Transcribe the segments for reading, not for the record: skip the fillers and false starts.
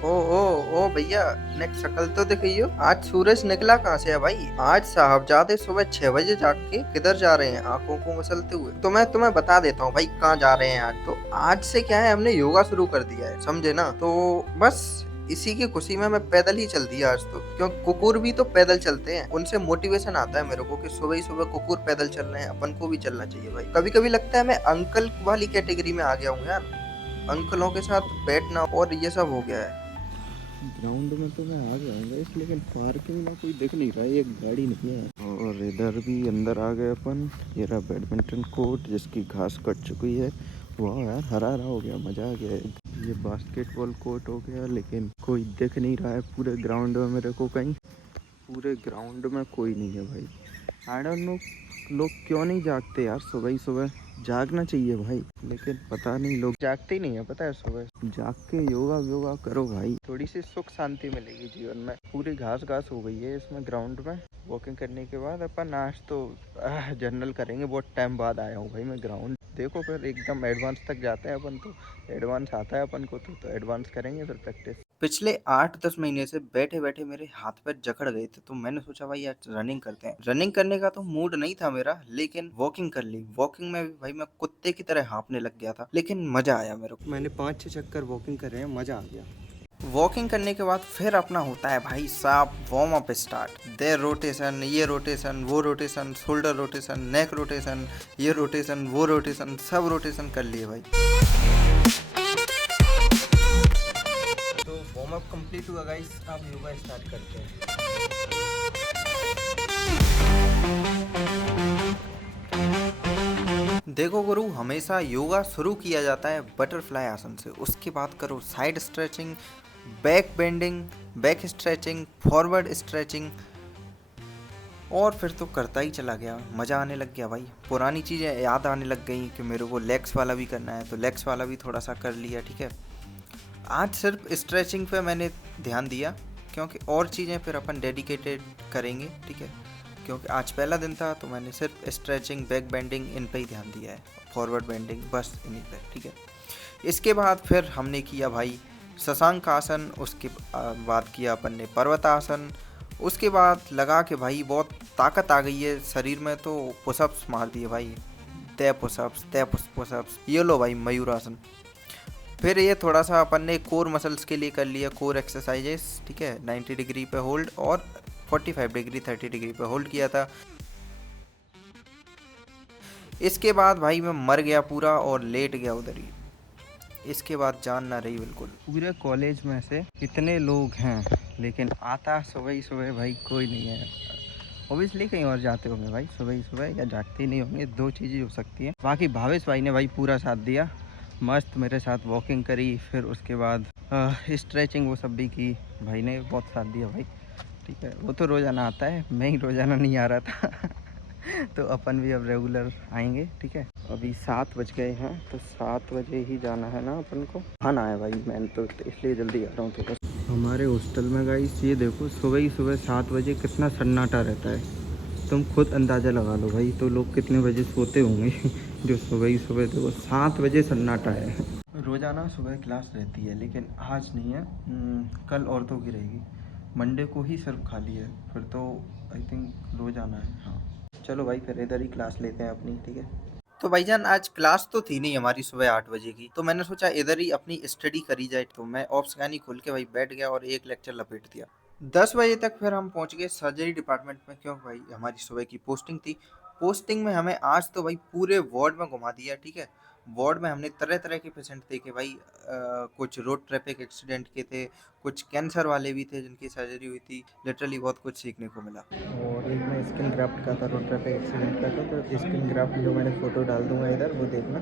ओ ओ ओ भैया, नेक्स्ट शक्ल तो दिखाइयो। आज सूरज निकला कहाँ से है भाई? आज साहबजादे सुबह 6 बजे जाग के किधर जा रहे हैं आंखों को मसलते हुए? तो मैं तुम्हें बता देता हूँ भाई कहाँ जा रहे हैं आज। तो आज से क्या है, हमने योगा शुरू कर दिया है, समझे ना? तो बस इसी की खुशी में मैं पैदल ही चल दिया आज तो। क्यों, कुकुर भी तो पैदल चलते हैं, उनसे मोटिवेशन आता है मेरे को कि सुबह ही सुबह कुकुर पैदल चल रहे हैं, अपन को भी चलना चाहिए भाई। कभी कभी लगता है मैं अंकल वाली कैटेगरी में आ गया हूँ यार। अंकलों के साथ बैठना और ये सब हो गया है। ग्राउंड में तो मैं आ गया हूँ गाइस, लेकिन पार्किंग में कोई दिख नहीं रहा है, एक गाड़ी नहीं है। और इधर भी अंदर आ गए अपन। ये रहा बैडमिंटन कोर्ट जिसकी घास कट चुकी है। वाह यार, हरा हरा हो गया, मजा आ गया। ये बास्केटबॉल कोर्ट हो गया, लेकिन कोई दिख नहीं रहा है पूरे ग्राउंड में मेरे को कहीं। पूरे ग्राउंड में कोई नहीं है भाई। आई डोंट नो लोग क्यों नहीं जागते यार सुबह ही सुबह। जागना चाहिए भाई, लेकिन पता नहीं लोग जागते ही नहीं है। पता है, सुबह जाग के योगा योगा करो भाई, थोड़ी सी सुख शांति मिलेगी जीवन में। पूरी घास घास हो गई है इसमें ग्राउंड में। वॉकिंग करने के बाद अपन आज तो जनरल करेंगे। बहुत टाइम बाद आया हूँ भाई मैं ग्राउंड। देखो फिर एकदम एडवांस तक जाते हैं अपन तो। एडवांस आता है अपन को तो एडवांस करेंगे फिर प्रैक्टिस। पिछले 8-10 महीने से बैठे बैठे मेरे हाथ पैर जकड़ गए थे, तो मैंने सोचा भाई आज रनिंग करते हैं। रनिंग करने का तो मूड नहीं था मेरा, लेकिन वॉकिंग कर ली। वॉकिंग में भी भाई मैं कुत्ते की तरह हाँफने लग गया था, लेकिन मजा आया मेरे को। मैंने 5-6 चक्कर वॉकिंग कर रहे हैं, मजा आ गया। वॉकिंग करने के बाद फिर अपना होता है भाई साहब वार्म अप स्टार्ट। देर रोटेशन, ये रोटेशन, वो rotation, shoulder rotation, neck rotation, ये रोटेशन, वो रोटेशन, सब रोटेशन कर लिए भाई। तो वार्म अप कंप्लीट हुआ गाइस, अब योगा स्टार्ट करते हैं। देखो गुरु, हमेशा योगा शुरू किया जाता है बटरफ्लाई आसन से। उसके बाद करो side stretching, back bending, back stretching, forward stretching, और फिर तो करता ही चला गया। मज़ा आने लग गया भाई। पुरानी चीज़ें याद आने लग गई कि मेरे को लेग्स वाला भी करना है, तो लेग्स वाला भी थोड़ा सा कर लिया। ठीक है, आज सिर्फ स्ट्रेचिंग पे मैंने ध्यान दिया, क्योंकि और चीज़ें फिर अपन डेडिकेटेड करेंगे। ठीक है, क्योंकि आज पहला दिन था, तो मैंने सिर्फ स्ट्रेचिंग, बैक बेंडिंग, इन पे ही ध्यान दिया है। फॉरवर्ड बेंडिंग, बस इन्हीं पे। ठीक है, इसके बाद फिर हमने किया भाई शशांक आसन। उसके बाद किया अपन ने पर्वतासन। उसके बाद लगा कि भाई बहुत ताकत आ गई है शरीर में, तो पुशअप्स मार दिए भाई। तय पुशअप्स, तय पुशअप्स। ये लो भाई मयूरासन। फिर ये थोड़ा सा अपन ने कोर मसल्स के लिए कर लिया कोर एक्सरसाइजेस। ठीक है, 90 डिग्री पे होल्ड और 45 डिग्री 30 डिग्री पे होल्ड किया था। इसके बाद भाई मैं मर गया पूरा और लेट गया उधर ही। इसके बाद जान ना रही बिल्कुल। पूरे कॉलेज में से कितने लोग हैं, लेकिन आता सुबह ही सुबह भाई कोई नहीं है। ओबियसली कहीं और जाते होंगे भाई सुबह ही सुबह, या जागते ही नहीं होंगे। दो चीज़ें हो सकती हैं। बाकी भावेश भाई ने भाई पूरा साथ दिया, मस्त मेरे साथ वॉकिंग करी। फिर उसके बाद स्ट्रेचिंग वो सब भी की। भाई ने बहुत साथ दिया भाई। ठीक है, वो तो रोज़ाना आता है, मैं ही रोज़ाना नहीं आ रहा था। तो अपन भी अब रेगुलर आएंगे। ठीक है, अभी 7 बज गए हैं, तो 7 बजे ही जाना है ना अपन को। खाना है भाई, मैं तो इसलिए जल्दी आ रहा हूँ। तो बस हमारे हॉस्टल में गाइस ये देखो, सुबह ही सुबह 7 बजे कितना सन्नाटा रहता है। तुम खुद अंदाज़ा लगा लो भाई, तो लोग कितने बजे सोते होंगे। जो सुबह ही सुबह देखो 7 बजे सन्नाटा है। रोज़ाना सुबह क्लास रहती है, लेकिन आज नहीं है। कल औरतों की रहेगी। मंडे को ही सिर्फ खाली है, फिर तो आई थिंक रोज़ाना है। हाँ चलो भाई, फिर इधर ही क्लास लेते हैं अपनी। ठीक है, तो भाईजान आज क्लास तो थी नहीं हमारी सुबह 8 बजे की, तो मैंने सोचा इधर ही अपनी स्टडी करी जाए। तो मैं ऑप्स गानी खोल के भाई बैठ गया और एक लेक्चर लपेट दिया। 10 बजे तक फिर हम पहुंच गए सर्जरी डिपार्टमेंट में, क्यों भाई हमारी सुबह की पोस्टिंग थी। पोस्टिंग में हमें आज तो भाई पूरे वार्ड में घुमा दिया। ठीक है, वार्ड में हमने तरह तरह के पेशेंट देखे भाई। कुछ रोड ट्रैफिक एक्सीडेंट के थे, कुछ कैंसर वाले भी थे जिनकी सर्जरी हुई थी। लिटरली बहुत कुछ सीखने को मिला। और एक मैं स्किन ग्राफ्ट का था, रोड ट्रैफिक एक्सीडेंट का था। तो स्किन ग्राफ्ट जो मैंने फ़ोटो डाल दूंगा इधर, वो देखना।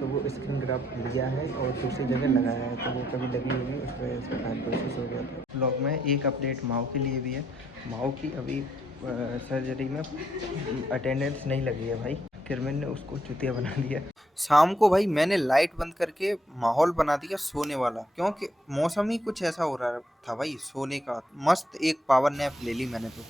तो वो स्किन ग्राफ्ट लिया है और दूसरी जगह लगाया है, तो वो कभी लगी हुई नहीं, उस वजह से फाइब्रोसिस हो गया था। ब्लॉग में एक अपडेट माओ के लिए भी है। माओ की अभी सर्जरी में अटेंडेंस नहीं लगी है भाई। किरमिन ने उसको चुतिया बना दिया। शाम को भाई मैंने लाइट बंद करके माहौल बना दिया सोने वाला, क्योंकि मौसम ही कुछ ऐसा हो रहा था भाई सोने का। मस्त एक पावर नैप ले ली मैंने तो।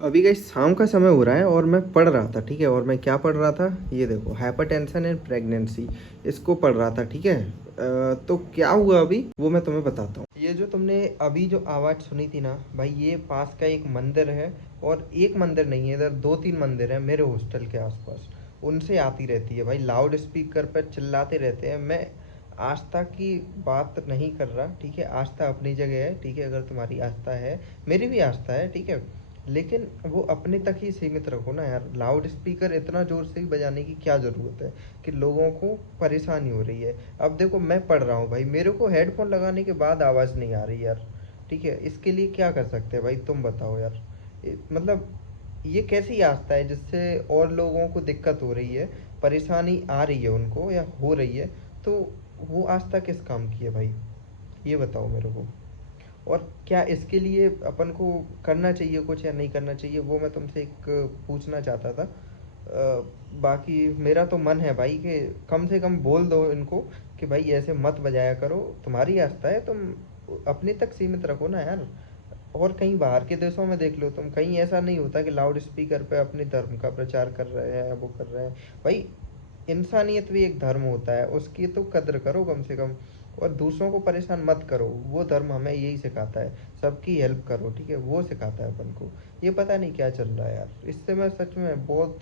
अभी गाइस शाम का समय हो रहा है और मैं पढ़ रहा था, ठीक है। और मैं क्या पढ़ रहा था, ये देखो, हाइपरटेंशन एंड प्रेगनेंसी, इसको पढ़ रहा था, ठीक है। तो क्या हुआ अभी वो मैं तुम्हें बताता हूँ। ये जो तुमने अभी जो आवाज़ सुनी थी ना भाई, ये पास का एक मंदिर है। और एक मंदिर नहीं है, इधर 2-3 मंदिर हैं मेरे हॉस्टल के आसपास, उनसे आती रहती है भाई। लाउड स्पीकर पर चिल्लाते रहते हैं। मैं आस्था की बात नहीं कर रहा, ठीक है। आस्था अपनी जगह है, ठीक है। अगर तुम्हारी आस्था है, मेरी भी आस्था है, ठीक है, लेकिन वो अपने तक ही सीमित रखो ना यार। लाउड स्पीकर इतना ज़ोर से भी बजाने की क्या ज़रूरत है कि लोगों को परेशानी हो रही है। अब देखो मैं पढ़ रहा हूँ भाई, मेरे को हेडफोन लगाने के बाद आवाज़ नहीं आ रही यार, ठीक है। इसके लिए क्या कर सकते हैं भाई, तुम बताओ यार। मतलब ये कैसी आस्था है जिससे और लोगों को दिक्कत हो रही है, परेशानी आ रही है उनको या हो रही है, तो वो आस्था किस काम की है भाई, ये बताओ मेरे को। और क्या इसके लिए अपन को करना चाहिए कुछ या नहीं करना चाहिए, वो मैं तुमसे एक पूछना चाहता था। बाकी मेरा तो मन है भाई कि कम से कम बोल दो इनको कि भाई ऐसे मत बजाया करो, तुम्हारी आस्था है, तुम अपने तक सीमित रखो ना यार। और कहीं बाहर के देशों में देख लो तुम, कहीं ऐसा नहीं होता कि लाउड स्पीकर पे अपने धर्म का प्रचार कर रहे हैं, वो कर रहे हैं भाई। इंसानियत भी एक धर्म होता है, उसकी तो कद्र करो कम से कम। और दूसरों को परेशान मत करो, वो धर्म हमें यही सिखाता है, सबकी हेल्प करो, ठीक है, वो सिखाता है अपन को। ये पता नहीं क्या चल रहा है यार, इससे मैं सच में बहुत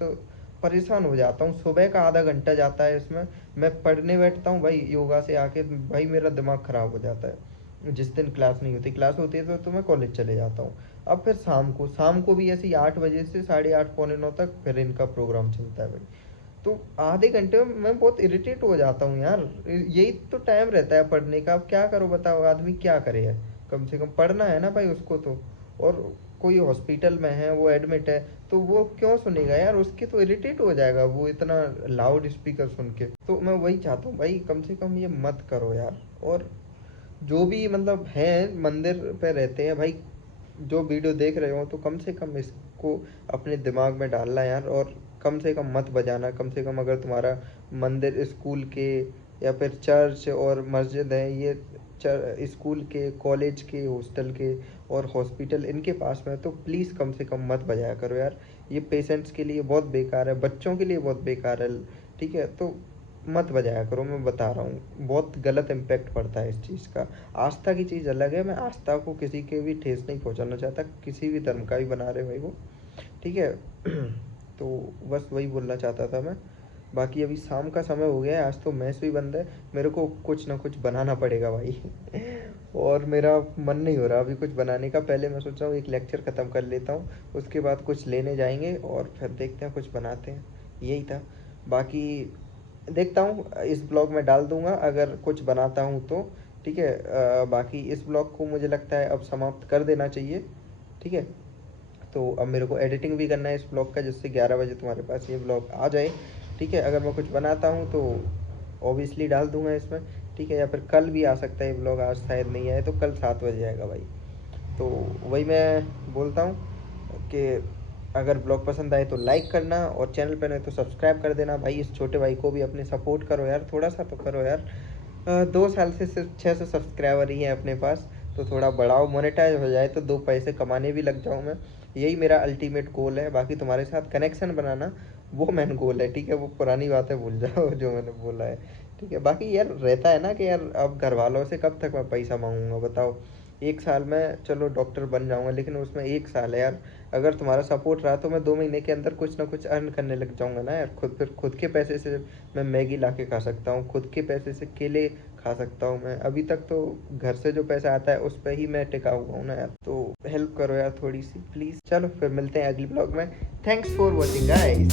परेशान हो जाता हूँ। सुबह का आधा घंटा जाता है इसमें, मैं पढ़ने बैठता हूँ भाई, योगा से आके भाई मेरा दिमाग ख़राब हो जाता है। जिस दिन क्लास नहीं होती, क्लास होती है तो मैं कॉलेज चले जाता हूँ। अब फिर शाम को भी ऐसे ही 8 बजे से 8:30 पौने 9 तक फिर इनका प्रोग्राम चलता है भाई। तो आधे घंटे में मैं बहुत इरिटेट हो जाता हूँ यार। यही तो टाइम रहता है पढ़ने का, अब क्या करो बताओ, आदमी क्या करे यार। कम से कम पढ़ना है ना भाई उसको तो। और कोई हॉस्पिटल में है, वो एडमिट है, तो वो क्यों सुनेगा यार, उसकी तो इरिटेट हो जाएगा वो इतना लाउड स्पीकर सुन के। तो मैं वही चाहता हूँ भाई, कम से कम ये मत करो यार। और जो भी मतलब है मंदिर पे रहते हैं भाई, जो वीडियो देख रहे हो तो कम से कम इसको अपने दिमाग में डालना यार। और कम से कम मत बजाना, कम से कम। अगर तुम्हारा मंदिर स्कूल के या फिर चर्च और मस्जिद है, ये स्कूल के, कॉलेज के, हॉस्टल के और हॉस्पिटल इनके पास में है, तो प्लीज़ कम से कम मत बजाया करो यार। ये पेशेंट्स के लिए बहुत बेकार है, बच्चों के लिए बहुत बेकार है, ठीक है। तो मत बजाया करो, मैं बता रहा हूँ, बहुत गलत इम्पैक्ट पड़ता है इस चीज़ का। आस्था की चीज़ अलग है, मैं आस्था को किसी के भी ठेस नहीं पहुँचाना चाहता, किसी भी धर्म का भी बना रहे भाई वो, ठीक है। तो बस वही बोलना चाहता था मैं। बाकी अभी शाम का समय हो गया है, आज तो मैच भी बंद है, मेरे को कुछ ना कुछ बनाना पड़ेगा भाई। और मेरा मन नहीं हो रहा अभी कुछ बनाने का। पहले मैं सोच रहा हूँ एक लेक्चर ख़त्म कर लेता हूँ, उसके बाद कुछ लेने जाएंगे और फिर देखते हैं कुछ बनाते हैं, यही था। बाकी देखता हूँ, इस ब्लॉग में डाल दूंगा अगर कुछ बनाता हूँ तो, ठीक है। बाकी इस ब्लॉग को मुझे लगता है अब समाप्त कर देना चाहिए, ठीक है। तो अब मेरे को एडिटिंग भी करना है इस ब्लॉग का, जिससे 11 बजे तुम्हारे पास ये ब्लॉग आ जाए, ठीक है। अगर मैं कुछ बनाता हूँ तो ऑब्वियसली डाल दूंगा इसमें, ठीक है। या फिर कल भी आ सकता है ये ब्लॉग, आज शायद नहीं आए तो कल 7 बजे आएगा भाई। तो वही मैं बोलता हूँ कि अगर ब्लॉग पसंद आए तो लाइक करना, और चैनल पर नहीं तो सब्सक्राइब कर देना भाई। इस छोटे भाई को भी अपने सपोर्ट करो यार, थोड़ा सा तो करो यार। 2 साल से सिर्फ 600 सब्सक्राइबर ही हैं अपने पास, तो थोड़ा बढ़ाओ, मोनेटाइज हो जाए तो 2 पैसे कमाने भी लग जाऊँ मैं। यही मेरा अल्टीमेट गोल है। बाकी तुम्हारे साथ कनेक्शन बनाना वो मेन गोल है, ठीक है। वो पुरानी बातें भूल जाओ जो मैंने बोला है, ठीक है। बाकी यार रहता है ना कि यार अब घर वालों से कब तक मैं पैसा मांगूंगा बताओ। 1 साल में चलो डॉक्टर बन जाऊंगा, लेकिन उसमें 1 साल है यार। अगर तुम्हारा सपोर्ट रहा तो मैं 2 महीने के अंदर कुछ ना कुछ अर्न करने लग जाऊंगा ना यार। फिर खुद के पैसे से मैं मैगी ला के खा सकता हूँ, खुद के पैसे से केले खा सकता हूँ मैं। अभी तक तो घर से जो पैसा आता है उस पर ही मैं टिका हुआ हूँ ना यार। तो हेल्प करो यार थोड़ी सी प्लीज़। चलो फिर मिलते हैं अगली ब्लॉग में। Thanks for watching guys.